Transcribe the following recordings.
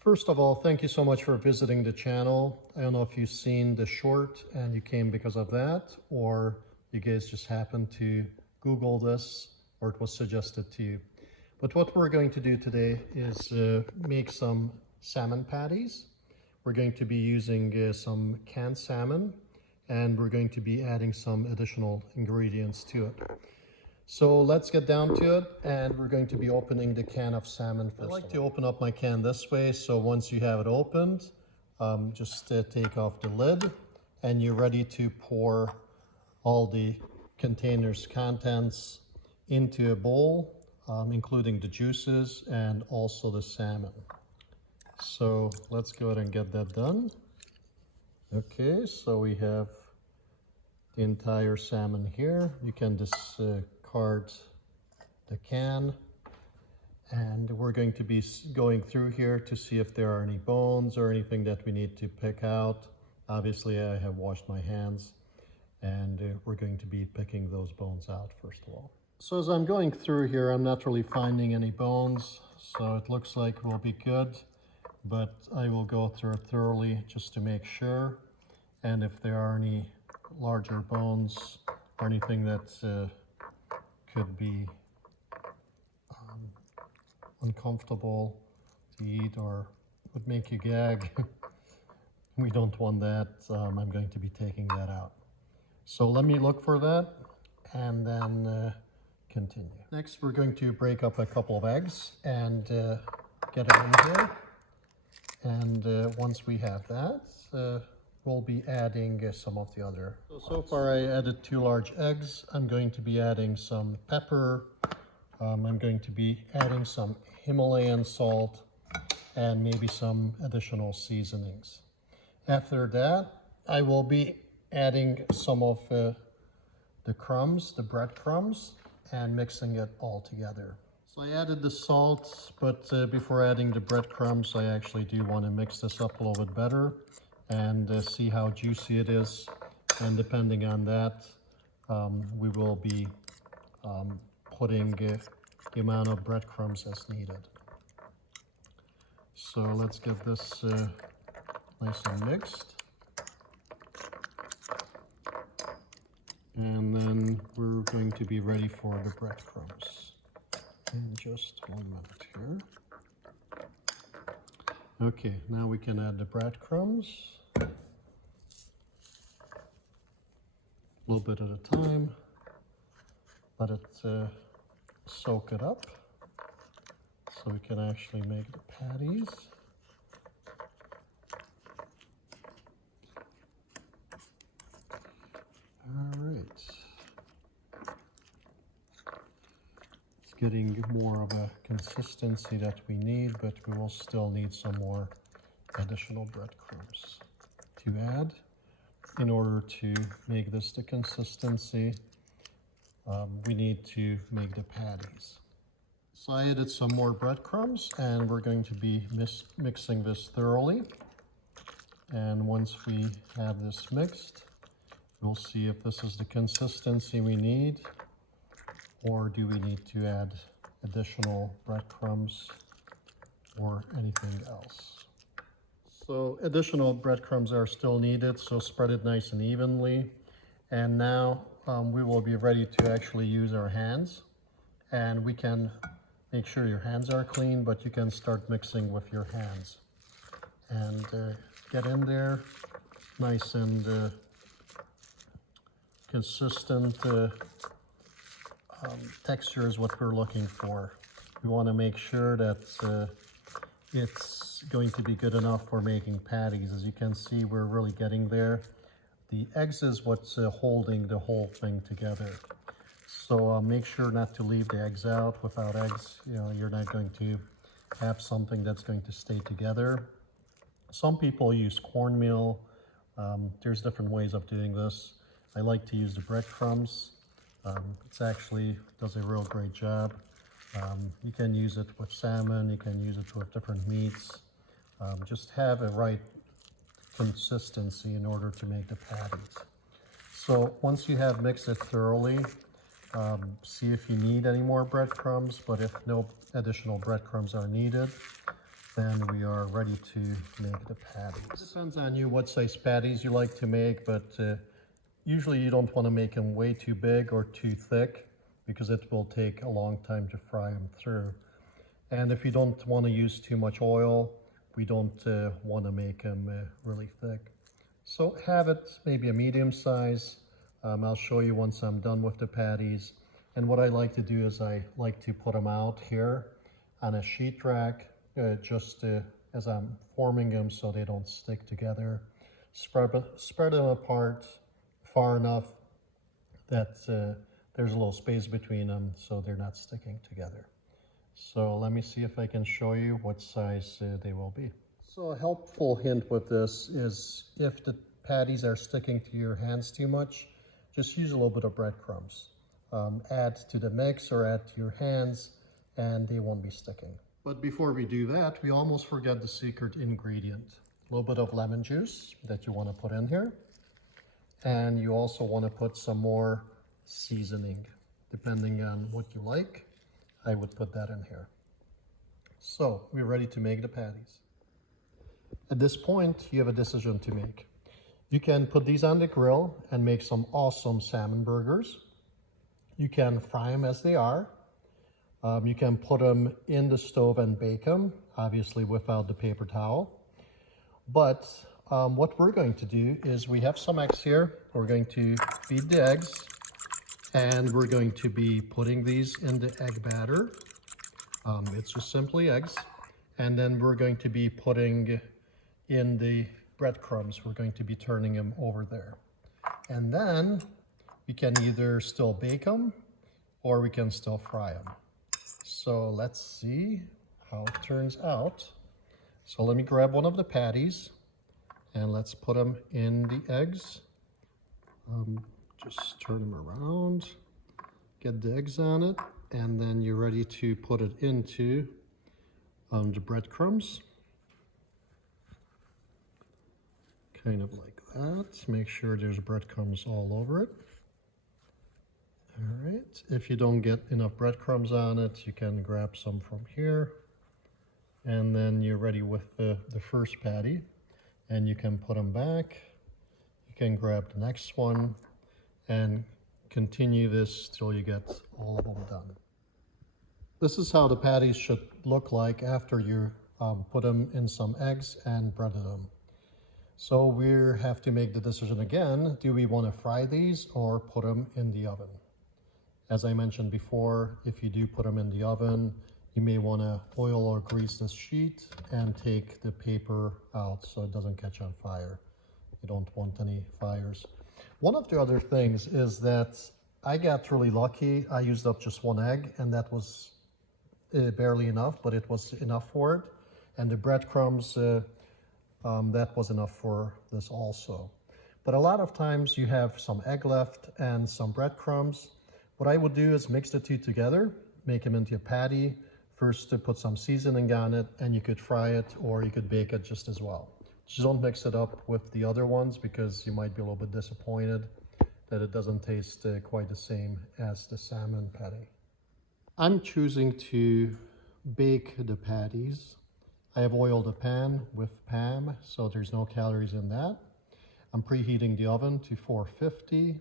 First of all, thank you so much for visiting the channel. I don't know if you've seen the short and you came because of that, or you guys just happened to Google this, or it was suggested to you. But what we're going to do today is make some salmon patties. We're going to be using some canned salmon, and we're going to be adding some additional ingredients to it. So let's get down to it, and we're going to be opening the can of salmon first. I like to open up my can this way, so once you have it opened, just take off the lid, and you're ready to pour all the container's contents into a bowl, including the juices and also the salmon. So let's go ahead and get that done. Okay, so we have the entire salmon here. You can discard the can, and we're going to be going through here to see if there are any bones or anything that we need to pick out. Obviously, I have washed my hands, and we're going to be picking those bones out first of all. So as I'm going through here, I'm not really finding any bones, so it looks like we'll be good, but I will go through it thoroughly just to make sure. And if there are any larger bones or anything that could be uncomfortable to eat or would make you gag, we don't want that. I'm going to be taking that out. So let me look for that and then continue. Next, we're going to break up a couple of eggs and get it in here. And once we have that, we'll be adding some of the other. So far I added 2 large eggs. I'm going to be adding some pepper. I'm going to be adding some Himalayan salt and maybe some additional seasonings. After that, I will be adding some of the crumbs, the breadcrumbs, and mixing it all together. So I added the salt, but before adding the breadcrumbs, I actually do want to mix this up a little bit better and see how juicy it is. And depending on that, we will be putting the amount of breadcrumbs as needed. So let's get this nice and mixed. And then we're going to be ready for the breadcrumbs in just 1 minute here. Okay, now we can add the breadcrumbs. A little bit at a time. Let it soak it up so we can actually make the patties. All right. It's getting more of a consistency that we need, but we will still need some more additional breadcrumbs to add in order to make this the consistency. We need to make the patties. So I added some more breadcrumbs, and we're going to be mixing this thoroughly. And once we have this mixed, we'll see if this is the consistency we need, or do we need to add additional breadcrumbs or anything else. So additional breadcrumbs are still needed, so spread it nice and evenly. And now we will be ready to actually use our hands. And we can make sure your hands are clean, but you can start mixing with your hands. And get in there, nice and consistent texture is what we're looking for. We want to make sure that it's going to be good enough for making patties. As you can see, we're really getting there. The eggs is what's holding the whole thing together. So make sure not to leave the eggs out. Without eggs, you're not going to have something that's going to stay together. Some people use cornmeal. There's different ways of doing this. I like to use the breadcrumbs. It's actually does a real great job. You can use it with salmon, you can use it with different meats. Just have a right consistency in order to make the patties. So once you have mixed it thoroughly, see if you need any more breadcrumbs, but if no additional breadcrumbs are needed, then we are ready to make the patties. It depends on you what size patties you like to make, but usually you don't want to make them way too big or too thick because it will take a long time to fry them through. And if you don't want to use too much oil, we don't want to make them really thick. So have it maybe a medium size. I'll show you once I'm done with the patties. And what I like to do is I like to put them out here on a sheet rack just as I'm forming them so they don't stick together. Spread them apart far enough that there's a little space between them so they're not sticking together. So let me see if I can show you what size they will be. So a helpful hint with this is if the patties are sticking to your hands too much, just use a little bit of breadcrumbs. Add to the mix or add to your hands and they won't be sticking. But before we do that, we almost forget the secret ingredient. A little bit of lemon juice that you want to put in here. And you also want to put some more seasoning, depending on what you like. I would put that in here. So we're ready to make the patties. At this point, you have a decision to make. You can put these on the grill and make some awesome salmon burgers. You can fry them as they are. You can put them in the stove and bake them, obviously without the paper towel. But what we're going to do is we have some eggs here. We're going to beat the eggs and we're going to be putting these in the egg batter. It's just simply eggs. And then we're going to be putting in the breadcrumbs. We're going to be turning them over there. And then we can either still bake them or we can still fry them. So let's see how it turns out. So let me grab one of the patties and let's put them in the eggs. Just turn them around, get the eggs on it, and then you're ready to put it into the breadcrumbs. Kind of like that. Make sure there's breadcrumbs all over it. All right, if you don't get enough breadcrumbs on it, you can grab some from here. And then you're ready with the first patty. And you can put them back. You can grab the next one and continue this till you get all of them done. This is how the patties should look like after you put them in some eggs and breaded them. So we have to make the decision again. Do we want to fry these or put them in the oven? As I mentioned before, if you do put them in the oven, you may want to oil or grease this sheet and take the paper out so it doesn't catch on fire. You don't want any fires. One of the other things is that I got really lucky. I used up just one egg and that was barely enough, but it was enough for it. And the breadcrumbs, that was enough for this also. But a lot of times you have some egg left and some breadcrumbs. What I would do is mix the two together, make them into a patty. First to put some seasoning on it and you could fry it or you could bake it just as well. Just don't mix it up with the other ones because you might be a little bit disappointed that it doesn't taste quite the same as the salmon patty. I'm choosing to bake the patties. I have oiled a pan with Pam, so there's no calories in that. I'm preheating the oven to 450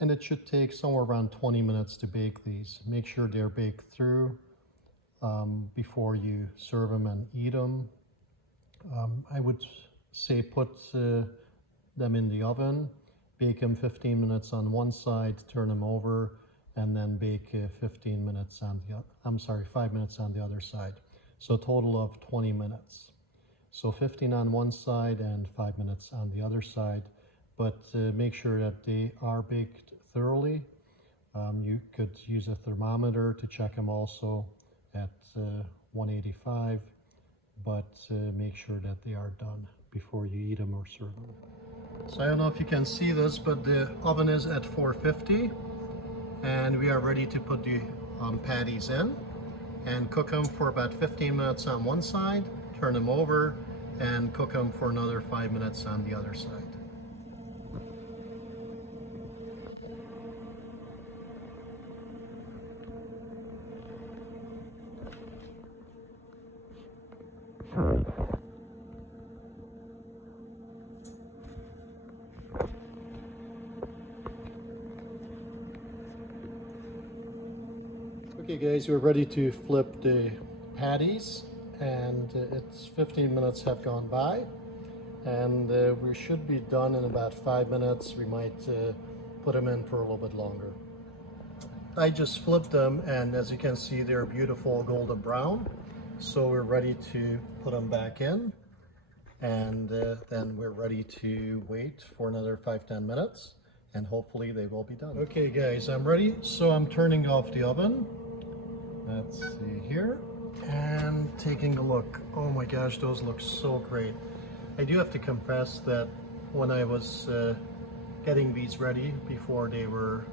and it should take somewhere around 20 minutes to bake these. Make sure they're baked through before you serve them and eat them. I would say put them in the oven, bake them 15 minutes on one side, turn them over, and then bake 5 minutes on the other side. So a total of 20 minutes. So 15 on one side and 5 minutes on the other side, but make sure that they are baked thoroughly. You could use a thermometer to check them also at 185, but make sure that they are done before you eat them or serve them. So I don't know if you can see this, but the oven is at 450 and we are ready to put the patties in and cook them for about 15 minutes on one side, turn them over and cook them for another 5 minutes on the other side. Okay guys, we're ready to flip the patties, and it's 15 minutes have gone by, and we should be done in about 5 minutes. We might put them in for a little bit longer. I just flipped them, and as you can see, they're beautiful golden brown. So we're ready to put them back in, and then we're ready to wait for another 5-10 minutes, and hopefully they will be done. Okay guys, I'm ready. So I'm turning off the oven. Let's see here, and taking a look. Oh my gosh, those look so great. I do have to confess that when I was getting these ready before they were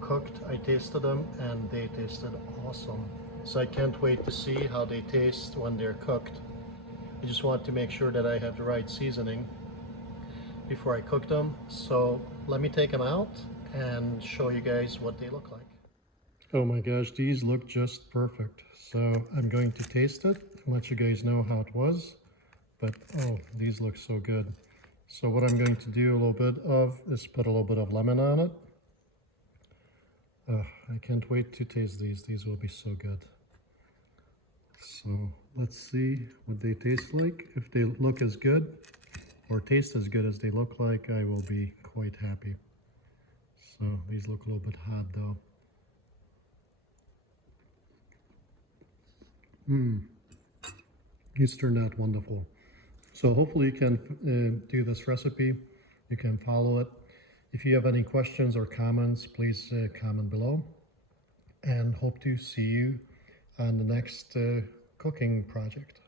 cooked, I tasted them and they tasted awesome. So I can't wait to see how they taste when they're cooked. I just want to make sure that I have the right seasoning before I cook them. So let me take them out and show you guys what they look like. Oh my gosh, these look just perfect. So I'm going to taste it and let you guys know how it was. But oh, these look so good. So what I'm going to do a little bit of is put a little bit of lemon on it. I can't wait to taste these. These will be so good. So let's see what they taste like. If they look as good or taste as good as they look like, I will be quite happy. So these look a little bit hot though. These turned out wonderful. So hopefully you can do this recipe. You can follow it. If you have any questions or comments, please comment below. And hope to see you on the next cooking project.